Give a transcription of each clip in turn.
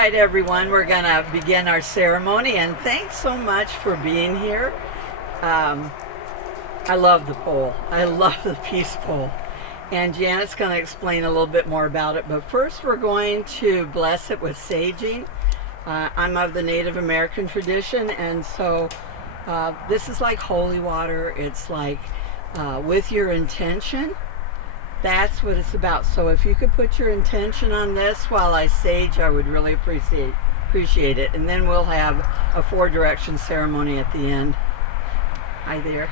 right, everyone, we're going to begin our ceremony, and thanks so much for being here. I love the pole. I love the peace pole. And Janet's going to explain a little bit more about it, but first we're going to bless it with saging. I'm of the Native American tradition, and so this is like holy water. It's like with your intention. That's what it's about. So if you could put your intention on this while I sage, I would really appreciate it. And then we'll have a 4-direction ceremony at the end. Hi there.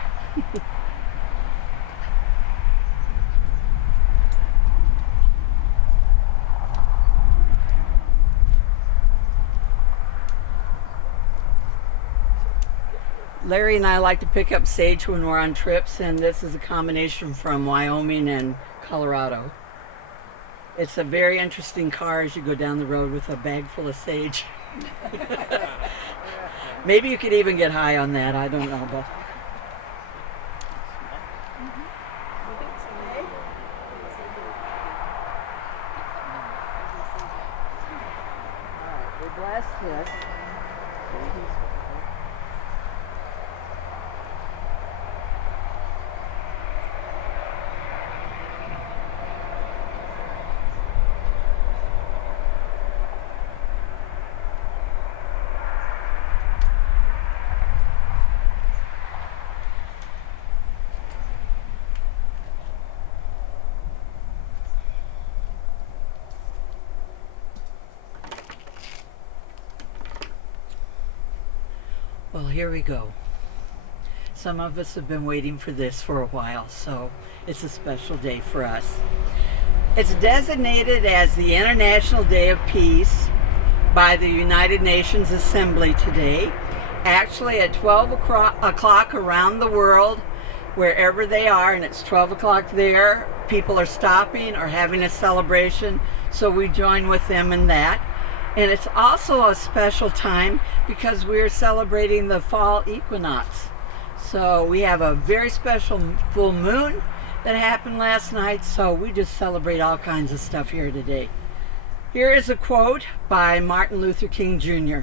Larry and I like to pick up sage when we're on trips, and this is a combination from Wyoming and Colorado. It's a very interesting car as you go down the road with a bag full of sage. Maybe you could even get high on that, I don't know. But we bless this. Well, here we go. Some of us have been waiting for this for a while, so it's a special day for us. It's designated as the International Day of Peace by the United Nations Assembly today. Actually, at 12 o'clock around the world, wherever they are, and it's 12 o'clock there, people are stopping or having a celebration, so we join with them in that. And it's also a special time because we're celebrating the fall equinox. So we have a very special full moon that happened last night, so we just celebrate all kinds of stuff here today. Here is a quote by Martin Luther King Jr.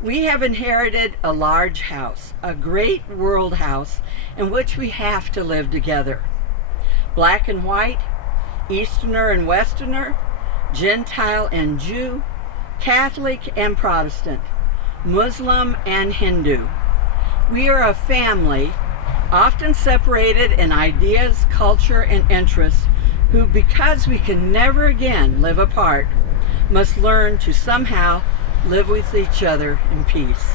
"We have inherited a large house, a great world house, in which we have to live together. Black and white, Easterner and Westerner, Gentile and Jew, Catholic and Protestant, Muslim and Hindu. We are a family, often separated in ideas, culture, and interests, who, because we can never again live apart, must learn to somehow live with each other in peace."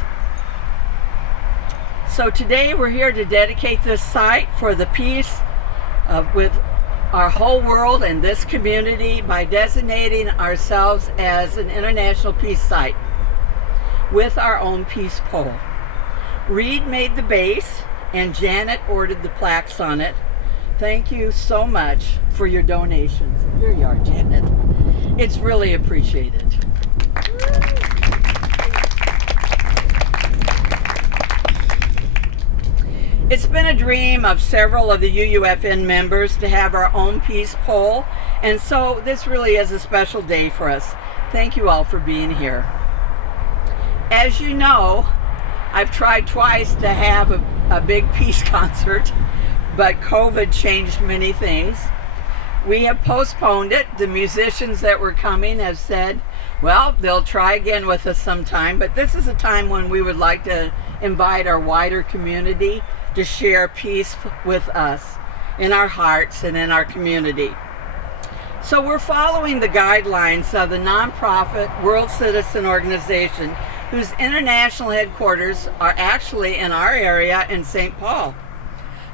So today we're here to dedicate this site for the peace with our whole world and this community by designating ourselves as an international peace site with our own peace pole. Reed made the base and Janet ordered the plaques on it. Thank you so much for your donations. Here you are, Janet. It's really appreciated. It's been a dream of several of the UUFN members to have our own peace pole, and so this really is a special day for us. Thank you all for being here. As you know, I've tried twice to have a big peace concert, but COVID changed many things. We have postponed it. The musicians that were coming have said, well, they'll try again with us sometime, but this is a time when we would like to invite our wider community to share peace with us in our hearts and in our community. So we're following the guidelines of the nonprofit World Citizen Organization, whose international headquarters are actually in our area in St. Paul.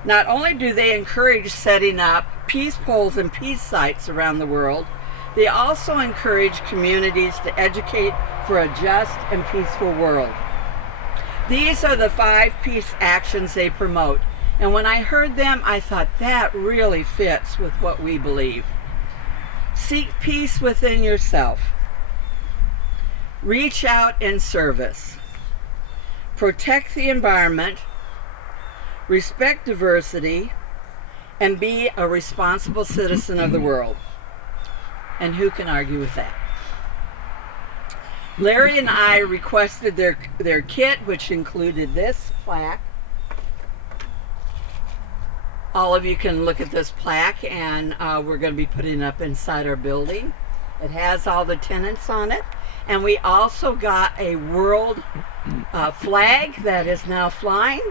Not only do they encourage setting up peace poles and peace sites around the world, they also encourage communities to educate for a just and peaceful world. These are the 5 peace actions they promote, and when I heard them, I thought that really fits with what we believe. Seek peace within yourself. Reach out in service. Protect the environment. Respect diversity. And be a responsible citizen of the world. And who can argue with that? Larry and I requested their kit, which included this plaque. All of you can look at this plaque, and we're going to be putting it up inside our building. It has all the tenants on it, and we also got a world flag that is now flying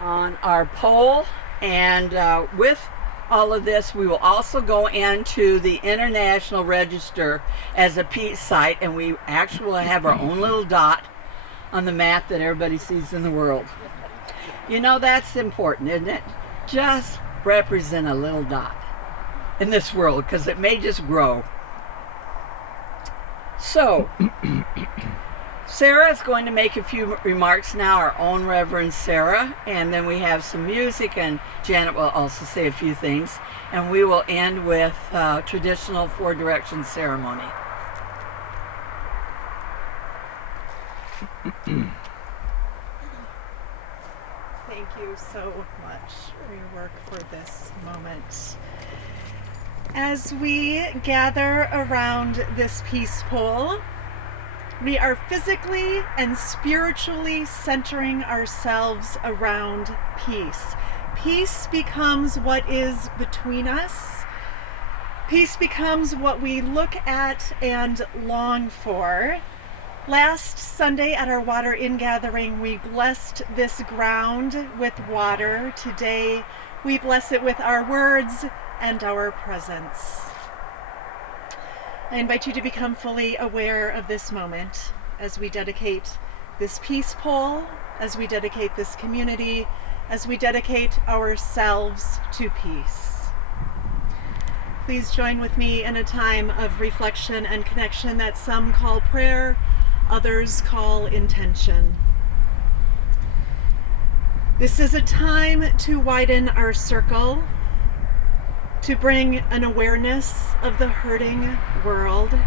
on our pole. And with all of this, we will also go into the International Register as a peace site, and we actually will have our own little dot on the map that everybody sees in the world. You know, that's important, isn't it? Just represent a little dot in this world, because it may just grow. So, Sarah is going to make a few remarks now, our own Reverend Sarah, and then we have some music, and Janet will also say a few things, and we will end with traditional four direction ceremony. Thank you so much for your work for this moment. As we gather around this peace pole, we are physically and spiritually centering ourselves around peace. Peace becomes what is between us. Peace becomes what we look at and long for. Last Sunday at our water ingathering, we blessed this ground with water. Today, we bless it with our words and our presence. I invite you to become fully aware of this moment as we dedicate this peace pole, as we dedicate this community, as we dedicate ourselves to peace. Please join with me in a time of reflection and connection that some call prayer, others call intention. This is a time to widen our circle, to bring an awareness of the hurting world.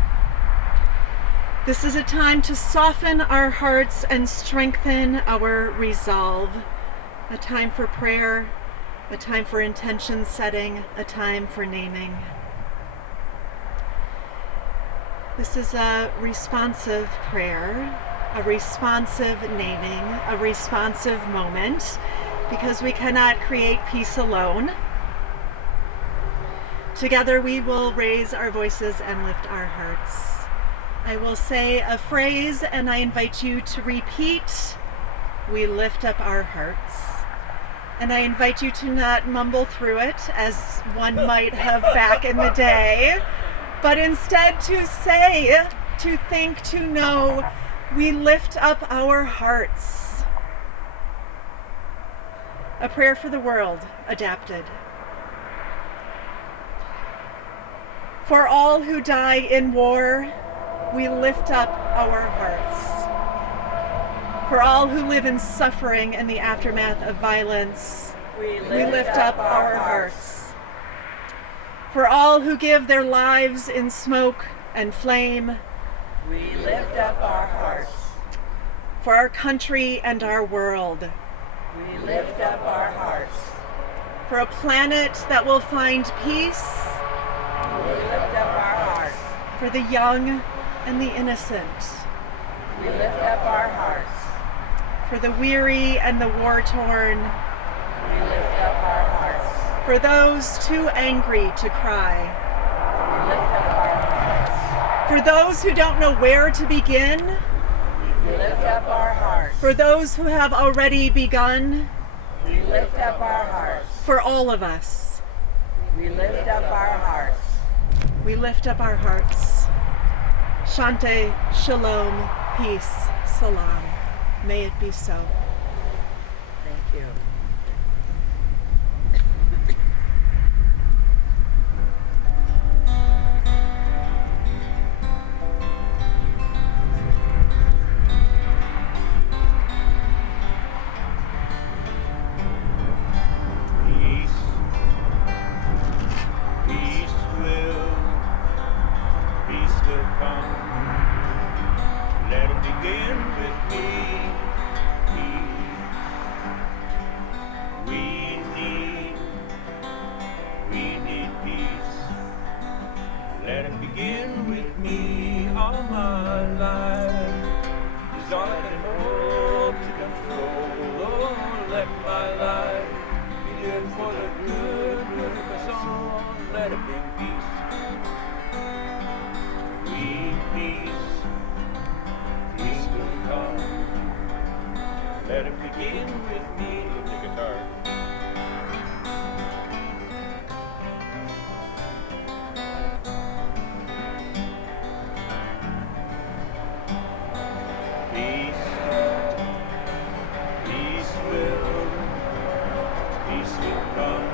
This is a time to soften our hearts and strengthen our resolve. A time for prayer, a time for intention setting, a time for naming. This is a responsive prayer, a responsive naming, a responsive moment, because we cannot create peace alone. Together we will raise our voices and lift our hearts. I will say a phrase and I invite you to repeat. We lift up our hearts. And I invite you to not mumble through it as one might have back in the day, but instead to say, to think, to know, we lift up our hearts. A prayer for the world, adapted. For all who die in war, we lift up our hearts. For all who live in suffering in the aftermath of violence, we lift up our hearts. For all who give their lives in smoke and flame, We lift up our hearts. for our country and our world, We lift up our hearts. for a planet that will find peace, We lift up our hearts. for the young and the innocent, We lift up our hearts. for the weary and the war-torn, We lift up our hearts. for those too angry to cry, We lift up our hearts. for those who don't know where to begin, We lift up our hearts. for those who have already begun, We lift up our hearts. for all of us. We lift up our hearts. We lift up our hearts. Shante, shalom, peace, salam. May it be so. Thank you. Peace, peace will come. Let it begin with me. We need peace. Let it begin with me, all my let it begin with me. The guitar. Peace, peace will come.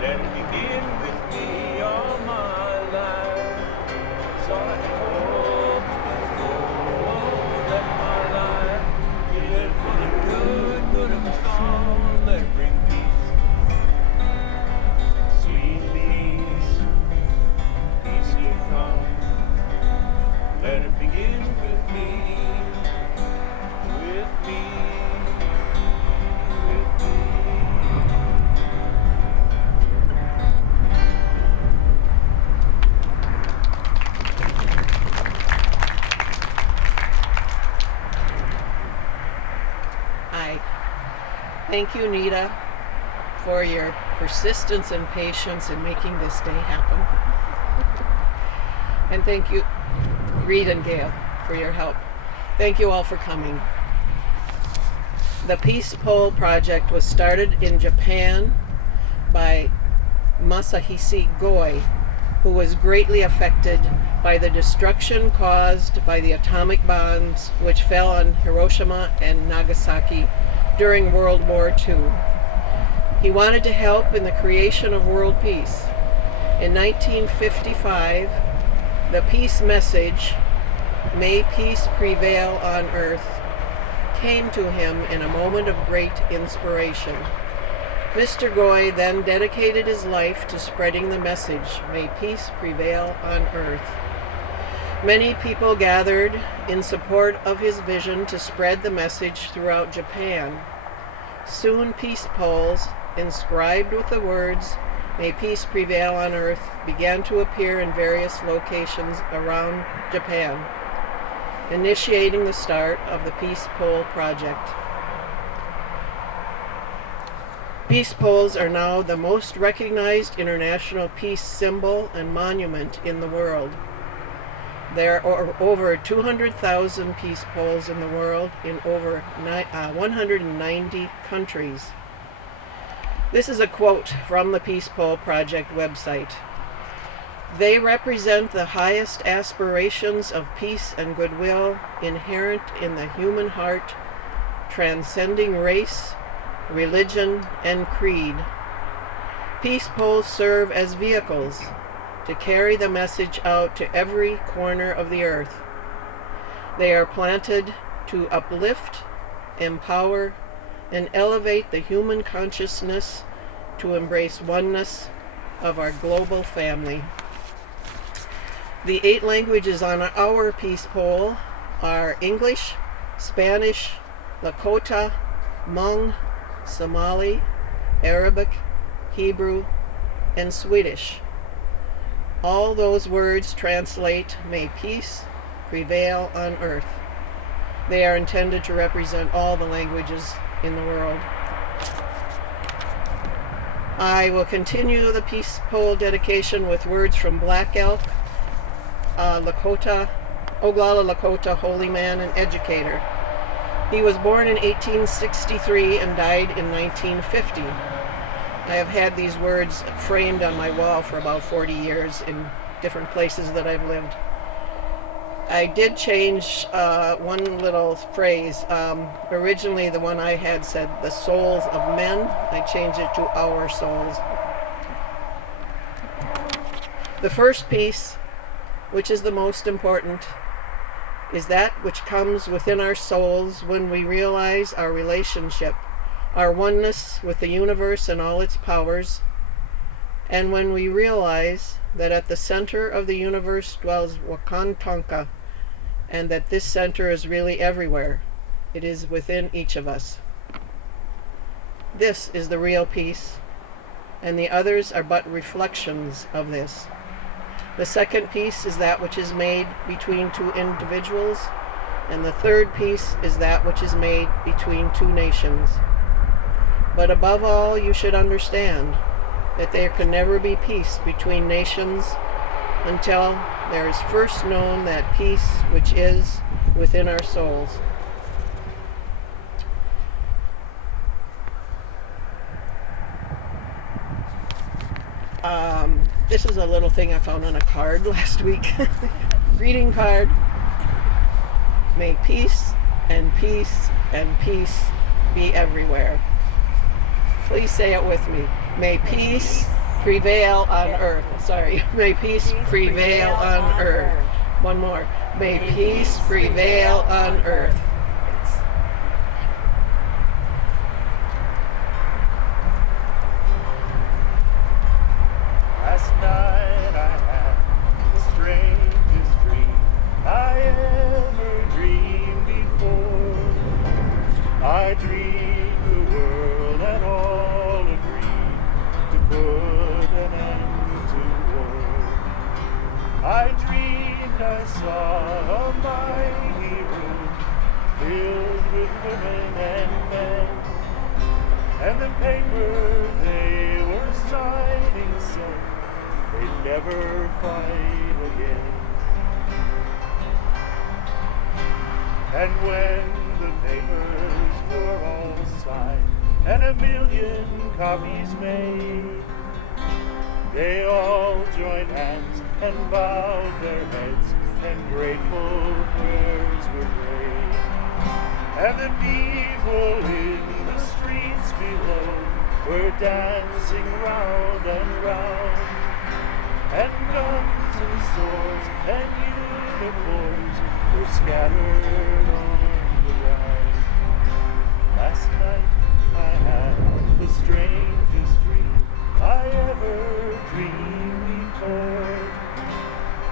Let it begin with me all my life. So I hope and go. Let my life be lived for the good of us all. Let it bring peace, sweet peace, peace will come. Let it begin with me, with me, with me. Hi. Thank you, Nita, for your persistence and patience in making this day happen. And thank you, Reed and Gail, for your help. Thank you all for coming. The Peace Pole Project was started in Japan by Masahisa Goi, who was greatly affected by the destruction caused by the atomic bombs which fell on Hiroshima and Nagasaki during World War II. He wanted to help in the creation of world peace. In 1955, the peace message, "May peace prevail on earth," came to him in a moment of great inspiration. Mr. Goi then dedicated his life to spreading the message, "May peace prevail on earth." Many people gathered in support of his vision to spread the message throughout Japan. Soon peace poles inscribed with the words, "May peace prevail on earth," began to appear in various locations around Japan, initiating the start of the Peace Pole Project. Peace poles are now the most recognized international peace symbol and monument in the world. There are over 200,000 peace poles in the world in over 190 countries. This is a quote from the Peace Pole Project website. "They represent the highest aspirations of peace and goodwill inherent in the human heart, transcending race, religion, and creed. Peace poles serve as vehicles to carry the message out to every corner of the earth. They are planted to uplift, empower, and elevate the human consciousness to embrace oneness of our global family." The 8 languages on our peace pole are English, Spanish, Lakota, Hmong, Somali, Arabic, Hebrew, and Swedish. All those words translate, "May peace prevail on earth." They are intended to represent all the languages in the world. I will continue the Peace Pole dedication with words from Black Elk, Lakota, Oglala Lakota holy man and educator. He was born in 1863 and died in 1950. I have had these words framed on my wall for about 40 years in different places that I've lived. I did change one little phrase. Originally the one I had said, "the souls of men." I changed it to "our souls." The first piece, which is the most important, is that which comes within our souls when we realize our relationship, our oneness with the universe and all its powers, and when we realize that at the center of the universe dwells Wakantanka, and that this center is really everywhere. It is within each of us. This is the real peace, and the others are but reflections of this. The second piece is that which is made between 2 individuals, and the third piece is that which is made between 2 nations. But above all, you should understand that there can never be peace between nations until there is first known that peace which is within our souls. This is a little thing I found on a card last week. Greeting card. May peace and peace and peace be everywhere. Please say it with me. May peace prevail on earth. Sorry. May peace prevail on earth. One more. May peace prevail on earth. Last night I had the strangest dream I ever dreamed before. I dreamed the world had all agreed to put an end to war. I dreamed I saw a mighty room filled with women and men, and the paper they were signing said they'd never fight again. And when the papers were all signed and 1,000,000 copies made, they all joined hands and bowed their heads, and grateful prayers were prayed. And the people in the streets below were dancing round and round, and guns and swords and uniforms were scattered on the ground. Last night I had the strangest dream I ever dreamed before.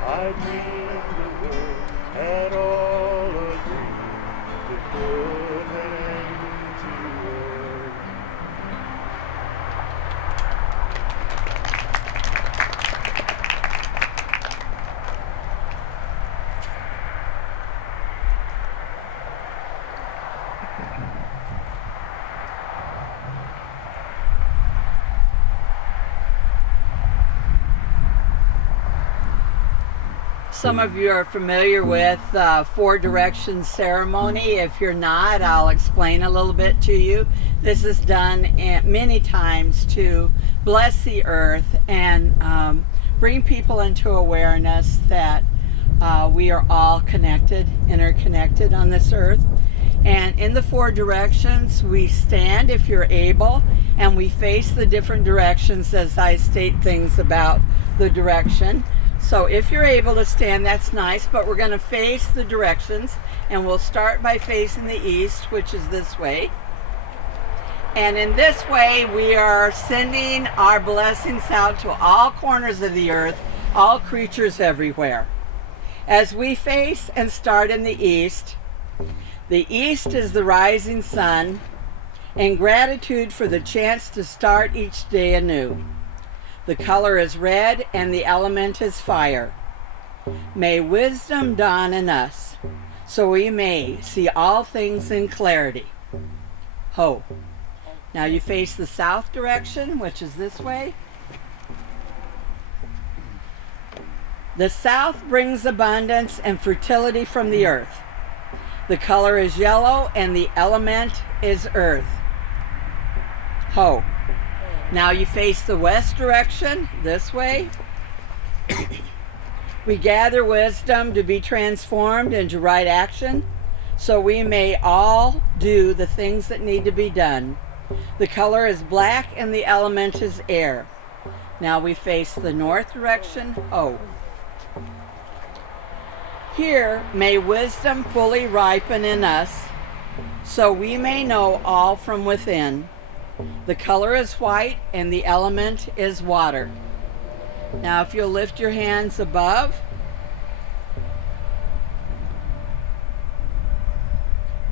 I dreamed the world had all agreed to put an end to war. Some of you are familiar with Four Directions ceremony. If you're not, I'll explain a little bit to you. This is done many times to bless the earth and bring people into awareness that we are all connected, interconnected on this earth. And in the four directions, we stand if you're able, and we face the different directions as I state things about the direction. So if you're able to stand, that's nice, but we're going to face the directions, and we'll start by facing the east, which is this way. And in this way, we are sending our blessings out to all corners of the earth, all creatures everywhere. As we face and start in the east is the rising sun, and gratitude for the chance to start each day anew. The color is red and the element is fire. May wisdom dawn in us, so we may see all things in clarity. Ho. Now you face the south direction, which is this way. The south brings abundance and fertility from the earth. The color is yellow and the element is earth. Ho. Now you face the west direction, this way. We gather wisdom to be transformed into right action, so we may all do the things that need to be done. The color is black and the element is air. Now we face the north direction, O. Here may wisdom fully ripen in us, so we may know all from within. The color is white and the element is water. Now if you'll lift your hands above.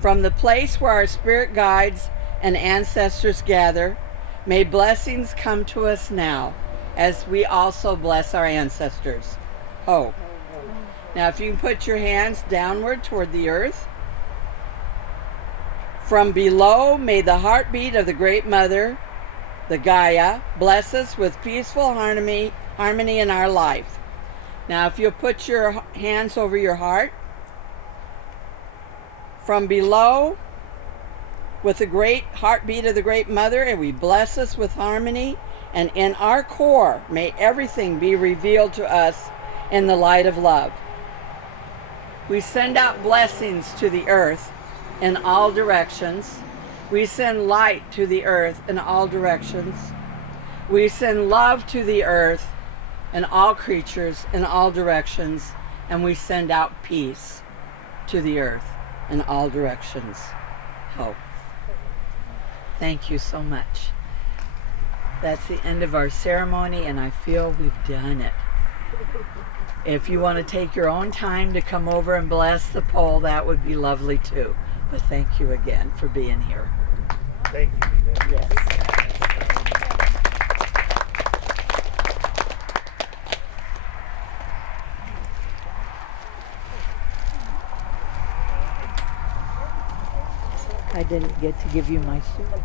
From the place where our spirit guides and ancestors gather, may blessings come to us now, as we also bless our ancestors. Ho. Now if you can put your hands downward toward the earth. From below, may the heartbeat of the Great Mother, the Gaia, bless us with peaceful harmony in our life. Now, if you'll put your hands over your heart. From below, with the great heartbeat of the Great Mother, and we bless us with harmony And in our core, may everything be revealed to us in the light of love. We send out blessings to the earth in all directions. We send light to the earth in all directions. We send love to the earth and all creatures in all directions. And we send out peace to the earth in all directions. Hope. Thank you so much. That's the end of our ceremony, and I feel we've done it. If you want to take your own time to come over and bless the pole, that would be lovely too. But thank you again for being here. Thank you. Yes. I didn't get to give you my sword.